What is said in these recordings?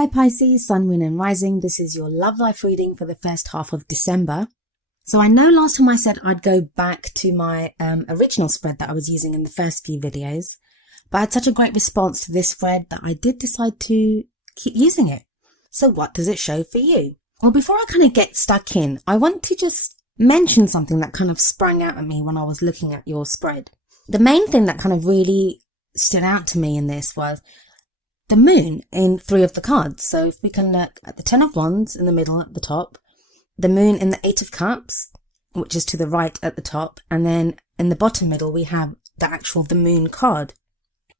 Hi Pisces, Sun, Moon and Rising. This is your love life reading for the first half of December. So I know last time I said I'd go back to my original spread that I was using in the first few videos, but I had such a great response to this spread that I did decide to keep using it. So what does it show for you? Well, before I kind of get stuck in, I want to just mention something that kind of sprang out at me when I was looking at your spread. The main thing that kind of really stood out to me in this was the moon in 3 of the cards. So if we can look at the 10 of Wands in the middle at the top, the moon in the 8 of Cups, which is to the right at the top, and then in the bottom middle we have the moon card.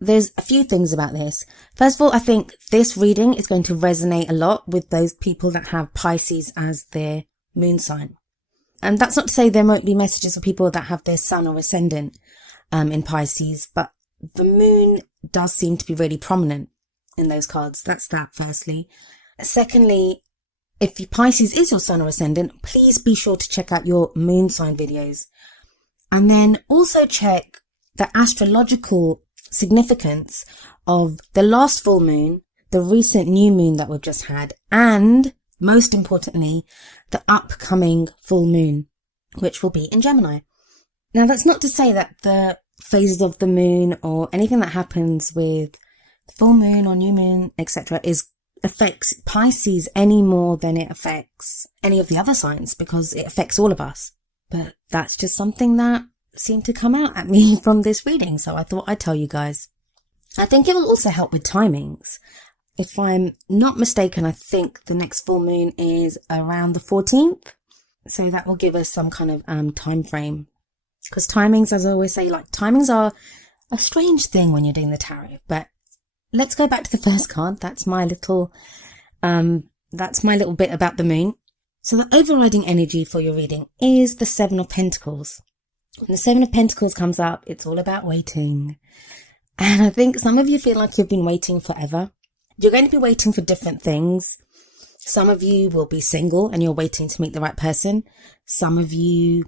There's a few things about this. First of all, I think this reading is going to resonate a lot with those people that have Pisces as their moon sign. And that's not to say there won't be messages for people that have their sun or ascendant in Pisces, but the moon does seem to be really prominent in those cards. That's that, firstly. Secondly, if Pisces is your sun or ascendant, please be sure to check out your moon sign videos. And then also check the astrological significance of the last full moon, the recent new moon that we've just had, and most importantly, the upcoming full moon, which will be in Gemini. Now, that's not to say that the phases of the moon or anything that happens with full moon or new moon, etc., affects Pisces any more than it affects any of the other signs, because it affects all of us. But that's just something that seemed to come out at me from this reading, so I thought I'd tell you guys. I think it will also help with timings. If I'm not mistaken, I think the next full moon is around the 14th, so that will give us some kind of time frame. Because timings, as I always say, timings are a strange thing when you're doing the tarot. But let's go back to the first card. That's my little bit about the moon. So the overriding energy for your reading is the 7 of Pentacles. When the 7 of Pentacles comes up, it's all about waiting. And I think some of you feel like you've been waiting forever. You're going to be waiting for different things. Some of you will be single and you're waiting to meet the right person. Some of you,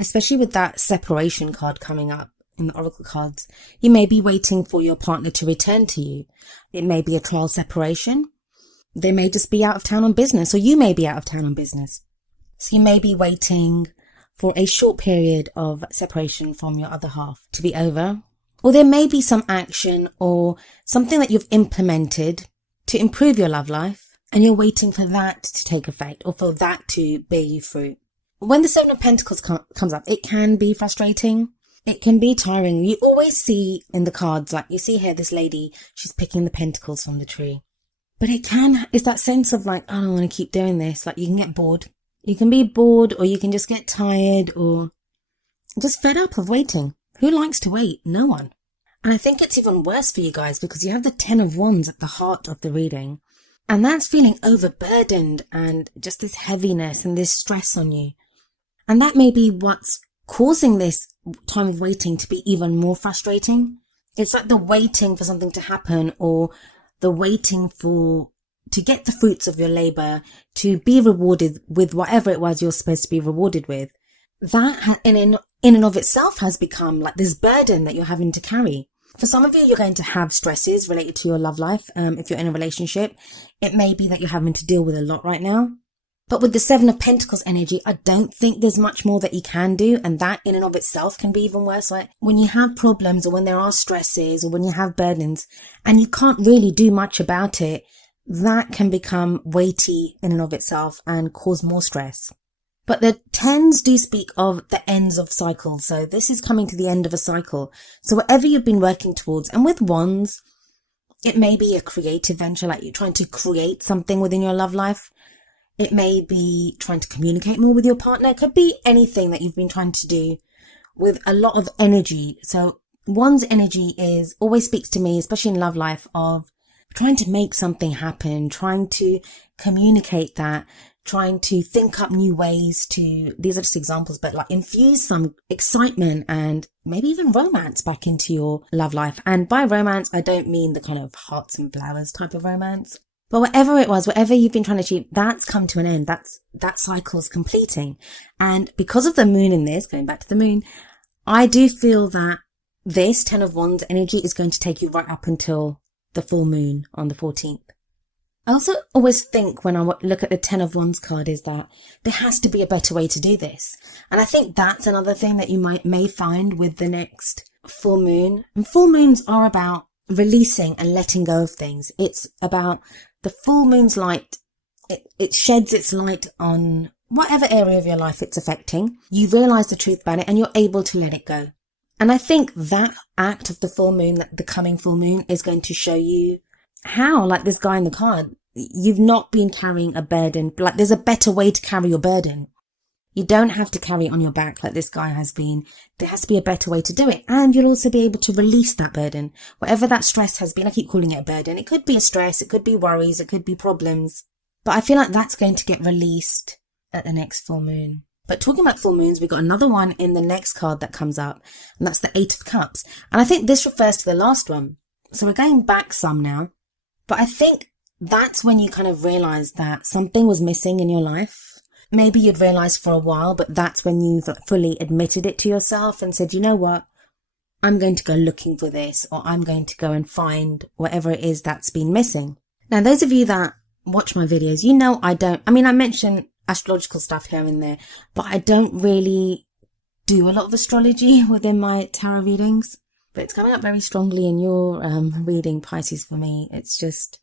especially with that separation card coming up in the oracle cards, you may be waiting for your partner to return to you. It may be a trial separation. They may just be out of town on business, or you may be out of town on business. So you may be waiting for a short period of separation from your other half to be over. Or there may be some action or something that you've implemented to improve your love life, and you're waiting for that to take effect or for that to bear you fruit. When the 7 of Pentacles comes up, it can be frustrating. It can be tiring. You always see in the cards, like you see here, this lady, she's picking the pentacles from the tree. But it's that sense of I don't want to keep doing this. You can get bored. You can be bored, or you can just get tired or just fed up of waiting. Who likes to wait? No one. And I think it's even worse for you guys because you have the 10 of Wands at the heart of the reading. And that's feeling overburdened and just this heaviness and this stress on you. And that may be what's causing this time of waiting to be even more frustrating. It's like the waiting for something to happen, or the waiting to get the fruits of your labor, to be rewarded with whatever it was you're supposed to be rewarded with. That in and of itself has become like this burden that you're having to carry. For some of you, you're going to have stresses related to your love life. If you're in a relationship, it may be that you're having to deal with a lot right now. But with the 7 of Pentacles energy, I don't think there's much more that you can do. And that in and of itself can be even worse. Like when you have problems, or when there are stresses, or when you have burdens and you can't really do much about it, that can become weighty in and of itself and cause more stress. But the 10s do speak of the ends of cycles. So this is coming to the end of a cycle. So whatever you've been working towards, and with Wands, it may be a creative venture, like you're trying to create something within your love life. It may be trying to communicate more with your partner. It could be anything that you've been trying to do with a lot of energy. So Wands energy always speaks to me, especially in love life, of trying to make something happen, trying to communicate that, trying to think up new ways these are just examples, but infuse some excitement and maybe even romance back into your love life. And by romance, I don't mean the kind of hearts and flowers type of romance. But whatever it was, whatever you've been trying to achieve, that's come to an end. That cycle's completing. And because of the moon in this, going back to the moon, I do feel that this 10 of Wands energy is going to take you right up until the full moon on the 14th. I also always think when I look at the Ten of Wands card is that there has to be a better way to do this. And I think that's another thing that you may find with the next full moon. And full moons are about releasing and letting go of things. It's about the full moon's light. It sheds its light on whatever area of your life it's affecting. You realize the truth about it and you're able to let it go. And I think that act of the full moon, the coming full moon, is going to show you how, like this guy in the card, you've not been carrying a burden. Like there's a better way to carry your burden. You don't have to carry it on your back like this guy has been. There has to be a better way to do it. And you'll also be able to release that burden. Whatever that stress has been, I keep calling it a burden. It could be a stress, it could be worries, it could be problems. But I feel like that's going to get released at the next full moon. But talking about full moons, we've got another one in the next card that comes up, and that's the Eight of Cups. And I think this refers to the last one. So we're going back some now. But I think that's when you kind of realize that something was missing in your life. Maybe you'd realized for a while, but that's when you've fully admitted it to yourself and said, you know what? I'm going to go looking for this, or I'm going to go and find whatever it is that's been missing. Now, those of you that watch my videos, you know I mention astrological stuff here and there, but I don't really do a lot of astrology within my tarot readings. But it's coming up very strongly in your reading, Pisces, for me. It's just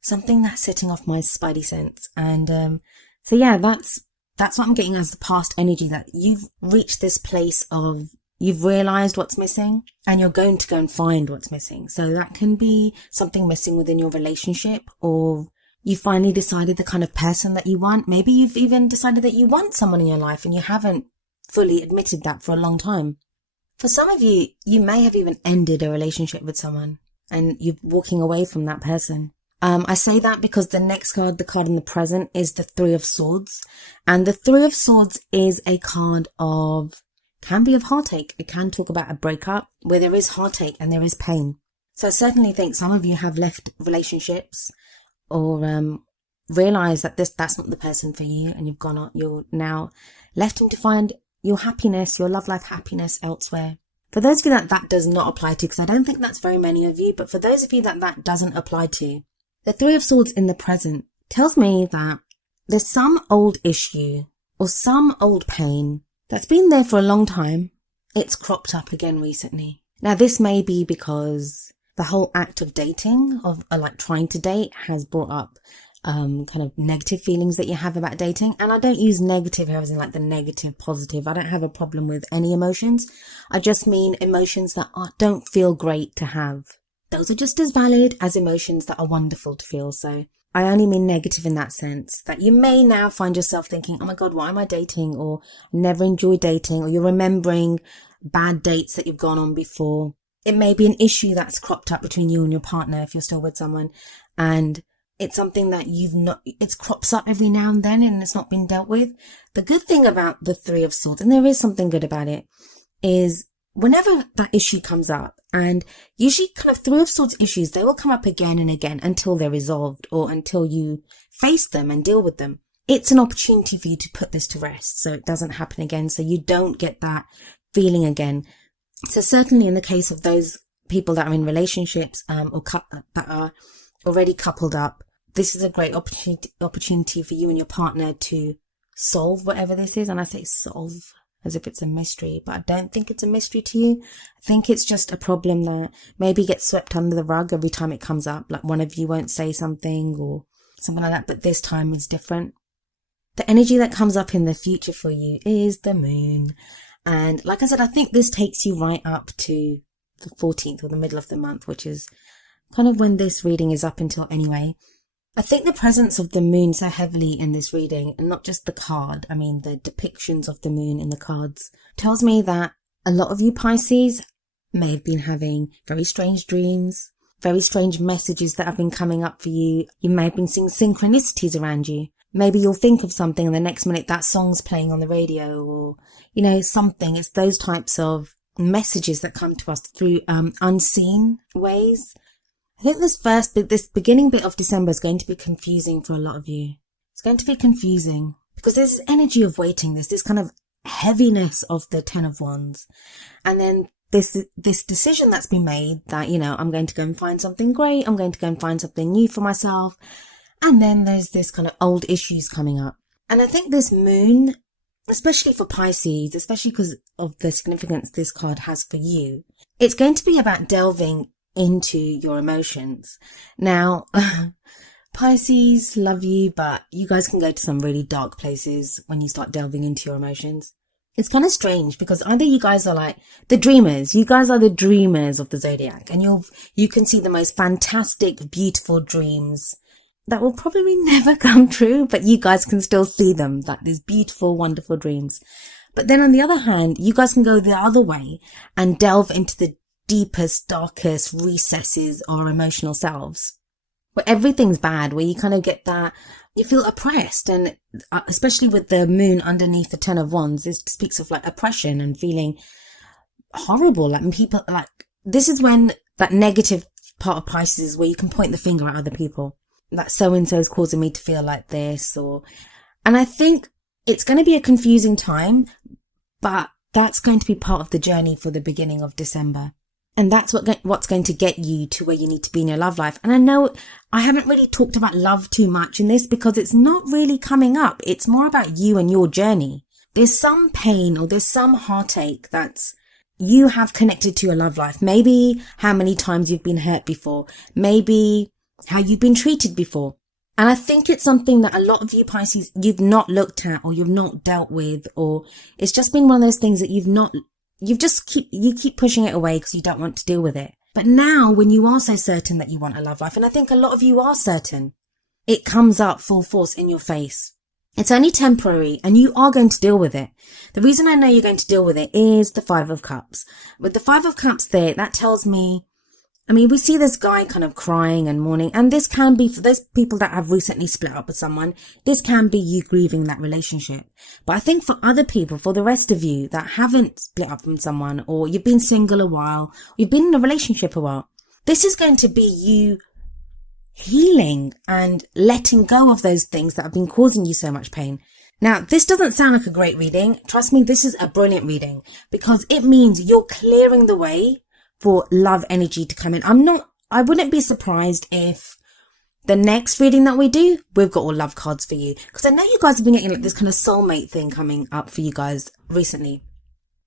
something that's setting off my spidey sense. And so yeah, that's what I'm getting as the past energy, that you've reached this place of you've realized what's missing and you're going to go and find what's missing. So that can be something missing within your relationship, or you finally decided the kind of person that you want. Maybe you've even decided that you want someone in your life and you haven't fully admitted that for a long time. For some of you, you may have even ended a relationship with someone and you're walking away from that person. I say that because the next card, the card in the present, is the Three of Swords. And the Three of Swords is a card can be of heartache. It can talk about a breakup where there is heartache and there is pain. So I certainly think some of you have left relationships or realize that that's not the person for you, and you're now left him to find your happiness, your love life happiness elsewhere. For those of you that does not apply to, because I don't think that's very many of you, but for those of you that doesn't apply to, the Three of Swords in the present tells me that there's some old issue or some old pain that's been there for a long time. It's cropped up again recently. Now, this may be because the whole act of dating, of like trying to date, has brought up kind of negative feelings that you have about dating. And I don't use negative here as in like the negative, positive. I don't have a problem with any emotions. I just mean emotions that don't feel great to have. Those are just as valid as emotions that are wonderful to feel. So I only mean negative in that sense, that you may now find yourself thinking, oh my God, why am I dating? Or never enjoyed dating, or you're remembering bad dates that you've gone on before. It may be an issue that's cropped up between you and your partner if you're still with someone, and it's something that it crops up every now and then and it's not been dealt with. The good thing about the Three of Swords, and there is something good about it, is whenever that issue comes up, and usually kind of Three of Swords issues, they will come up again and again until they're resolved or until you face them and deal with them. It's an opportunity for you to put this to rest so it doesn't happen again, so you don't get that feeling again. So certainly in the case of those people that are in relationships or that are already coupled up, this is a great opportunity for you and your partner to solve whatever this is. And I say solve as if it's a mystery, but I don't think it's a mystery to you. I think it's just a problem that maybe gets swept under the rug every time it comes up. Like one of you won't say something or something like that, but this time is different. The energy that comes up in the future for you is the moon. And like I said, I think this takes you right up to the 14th or the middle of the month, which is kind of when this reading is up until anyway. I think the presence of the moon so heavily in this reading, and not just the card, I mean the depictions of the moon in the cards, tells me that a lot of you Pisces may have been having very strange dreams, very strange messages that have been coming up for you. You may have been seeing synchronicities around you. Maybe you'll think of something and the next minute that song's playing on the radio, or, you know, something. It's those types of messages that come to us through unseen ways. I think this beginning bit of December is going to be confusing for a lot of you. It's going to be confusing because there's this energy of waiting. There's this kind of heaviness of the Ten of Wands. And then this decision that's been made that, you know, I'm going to go and find something great. I'm going to go and find something new for myself. And then there's this kind of old issues coming up. And I think this moon, especially for Pisces, especially because of the significance this card has for you, it's going to be about delving into your emotions. Now, Pisces, love you, but you guys can go to some really dark places when you start delving into your emotions. It's kind of strange because either you guys are like the dreamers, you guys are the dreamers of the zodiac, and you can see the most fantastic, beautiful dreams that will probably never come true, but you guys can still see them, like these beautiful, wonderful dreams. But then on the other hand, you guys can go the other way and delve into the deepest, darkest recesses of our emotional selves, where everything's bad, where you kind of get that, you feel oppressed. And especially with the moon underneath the 10 of Wands, this speaks of like oppression and feeling horrible. Like people, like this is when that negative part of Pisces is where you can point the finger at other people. That so-and-so is causing me to feel like this, and I think it's going to be a confusing time, but that's going to be part of the journey for the beginning of December. And that's what's going to get you to where you need to be in your love life. And I know I haven't really talked about love too much in this because it's not really coming up. It's more about you and your journey. There's some pain or there's some heartache that's you have connected to your love life. Maybe how many times you've been hurt before. Maybe how you've been treated before. And I think it's something that a lot of you Pisces, you've not looked at or you've not dealt with, or it's just been one of those things that you keep pushing it away because you don't want to deal with it. But now when you are so certain that you want a love life, and I think a lot of you are certain, it comes up full force in your face. It's only temporary and you are going to deal with it. The reason I know you're going to deal with it is the 5 of Cups. With the 5 of Cups there, that tells me, I mean, we see this guy kind of crying and mourning, and this can be for those people that have recently split up with someone. This can be you grieving that relationship. But I think for other people, for the rest of you that haven't split up from someone, or you've been single a while, or you've been in a relationship a while, this is going to be you healing and letting go of those things that have been causing you so much pain. Now, this doesn't sound like a great reading. Trust me, this is a brilliant reading because it means you're clearing the way for love energy to come in. I wouldn't be surprised if the next reading that we do, we've got all love cards for you. Because I know you guys have been getting like this kind of soulmate thing coming up for you guys recently.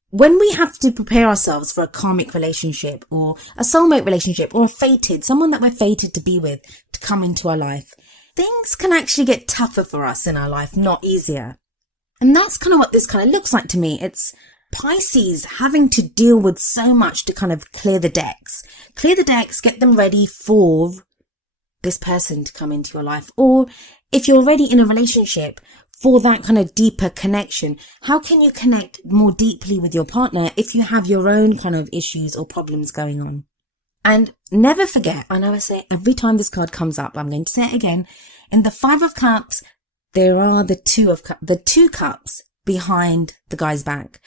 When we have to prepare ourselves for a karmic relationship or a soulmate relationship or someone that we're fated to be with to come into our life, things can actually get tougher for us in our life, not easier. And that's kind of what this kind of looks like to me. It's Pisces having to deal with so much to kind of clear the decks, get them ready for this person to come into your life. Or if you're already in a relationship, for that kind of deeper connection. How can you connect more deeply with your partner if you have your own kind of issues or problems going on? And never forget, I know I say it every time this card comes up, I'm going to say it again. In the 5 of Cups, there are the 2 cups behind the guy's back.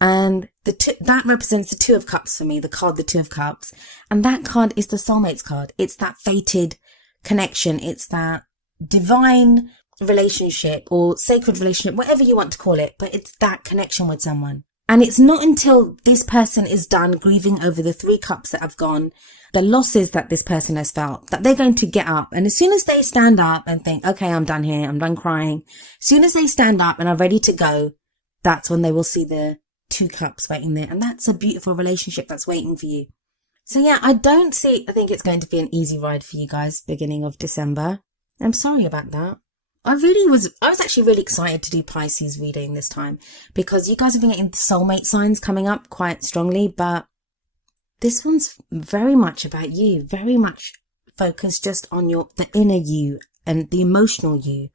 And that represents the 2 of Cups for me, the card, the 2 of Cups. And that card is the soulmates card. It's that fated connection. It's that divine relationship or sacred relationship, whatever you want to call it. But it's that connection with someone. And it's not until this person is done grieving over the 3 cups that have gone, the losses that this person has felt, that they're going to get up. And as soon as they stand up and think, okay, I'm done here, I'm done crying. As soon as they stand up and are ready to go, that's when they will see the 2 cups waiting there. And that's a beautiful relationship that's waiting for you. So yeah, I think it's going to be an easy ride for you guys beginning of December. I'm sorry about that. I was actually really excited to do Pisces reading this time because you guys have been getting soulmate signs coming up quite strongly, but this one's very much about you, very much focused just on the inner you and the emotional you.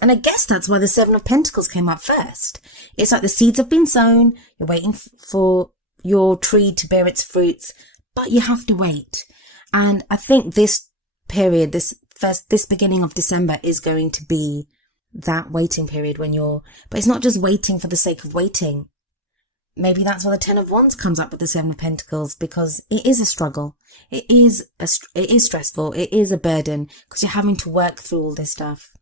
And I guess that's why the 7 of Pentacles came up first. It's like the seeds have been sown, you're waiting for your tree to bear its fruits, but you have to wait. And I think this period, this beginning of December is going to be that waiting period but it's not just waiting for the sake of waiting. Maybe that's why the 10 of Wands comes up with the 7 of Pentacles, because it is a struggle. It is stressful. It is a burden because you're having to work through all this stuff.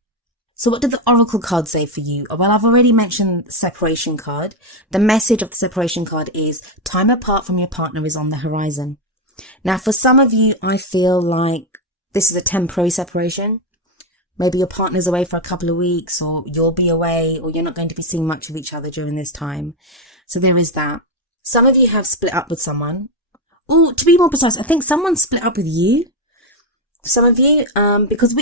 So what did the Oracle card say for you? Well, I've already mentioned the separation card. The message of the separation card is time apart from your partner is on the horizon. Now, for some of you, I feel like this is a temporary separation Maybe your partner's away for a couple of weeks, or you'll be away, or you're not going to be seeing much of each other during this time. So there is that. Some of you have split up with someone. Or to be more precise, I think someone split up with you. Some of you, because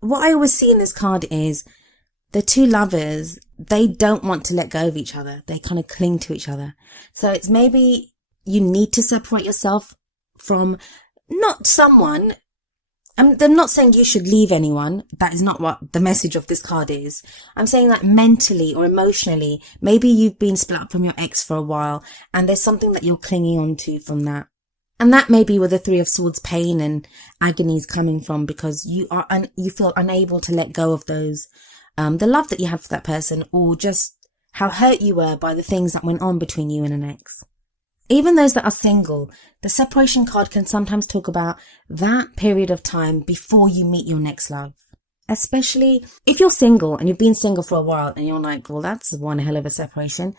what I always see in this card is the two lovers, they don't want to let go of each other. They kind of cling to each other. So it's maybe you need to separate yourself from not someone. I'm not saying you should leave anyone. That is not what the message of this card is. I'm saying that mentally or emotionally, maybe you've been split up from your ex for a while and there's something that you're clinging on to from that. And that may be where the Three of Swords pain and agony is coming from, because you feel unable to let go of those, the love that you had for that person, or just how hurt you were by the things that went on between you and an ex. Even those that are single, the separation card can sometimes talk about that period of time before you meet your next love. Especially if you're single and you've been single for a while and you're like, well, that's one hell of a separation.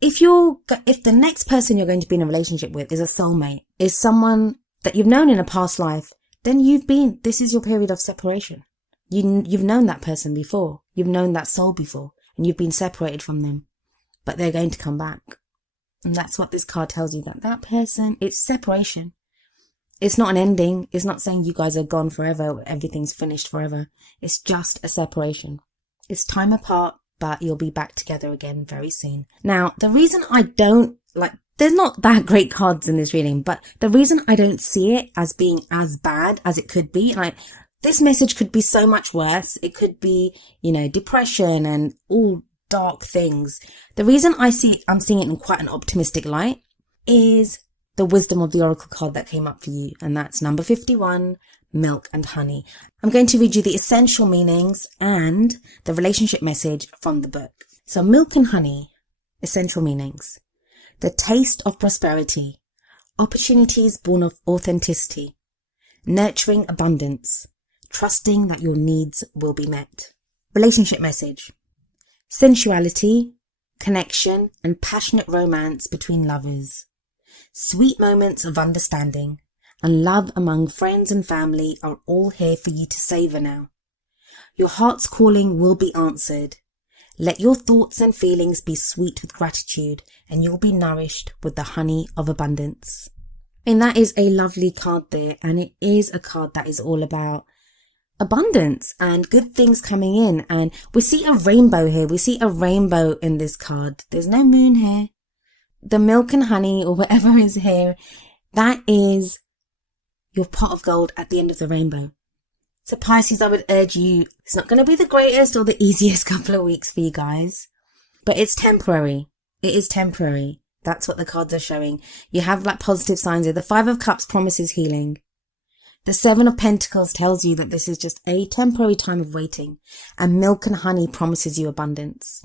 If the next person you're going to be in a relationship with is a soulmate, is someone that you've known in a past life, then this is your period of separation. You've known that person before. You've known that soul before, and you've been separated from them, but they're going to come back. And that's what this card tells you, that person, it's separation. It's not an ending. It's not saying you guys are gone forever. Everything's finished forever. It's just a separation. It's time apart, but you'll be back together again very soon. Now, the reason I don't there's not that great cards in this reading, but the reason I don't see it as being as bad as it could be, this message could be so much worse. It could be, depression and all dark things. The reason I'm seeing it in quite an optimistic light is the wisdom of the oracle card that came up for you, and that's number 51, milk and honey. I'm going to read you the essential meanings and the relationship message from the book. So milk and honey, essential meanings. The taste of prosperity, opportunities born of authenticity, nurturing abundance, trusting that your needs will be met. Relationship message. Sensuality, connection, and passionate romance between lovers. Sweet moments of understanding and love among friends and family are all here for you to savor now. Your heart's calling will be answered. Let your thoughts and feelings be sweet with gratitude, and you'll be nourished with the honey of abundance. And that is a lovely card there, and it is a card that is all about abundance and good things coming in. And we see a rainbow here. We see a rainbow in this card. There's no moon here. The milk and honey, or whatever is here, that is your pot of gold at the end of the rainbow. So Pisces, I would urge you, it's not going to be the greatest or the easiest couple of weeks for you guys, but it's temporary. It is temporary. That's what the cards are showing. You have positive signs here. The Five of Cups promises healing. The Seven of Pentacles tells you that this is just a temporary time of waiting, and milk and honey promises you abundance.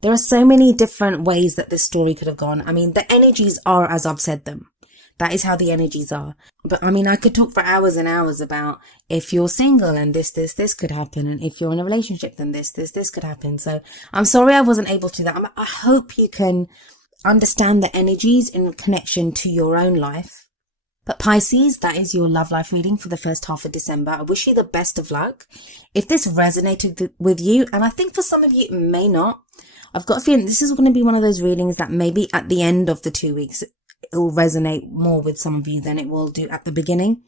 There are so many different ways that this story could have gone. The energies are as I've said them. That is how the energies are. But I could talk for hours and hours about if you're single and this could happen. And if you're in a relationship, then this could happen. So I'm sorry I wasn't able to do that. I hope you can understand the energies in connection to your own life. But Pisces, that is your love life reading for the first half of December. I wish you the best of luck. If this resonated with you, and I think for some of you it may not, I've got a feeling this is going to be one of those readings that maybe at the end of the 2 weeks, it will resonate more with some of you than it will do at the beginning.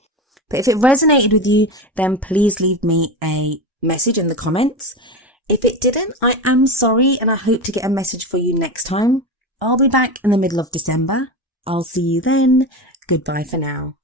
But if it resonated with you, then please leave me a message in the comments. If it didn't, I am sorry, and I hope to get a message for you next time. I'll be back in the middle of December. I'll see you then. Goodbye for now.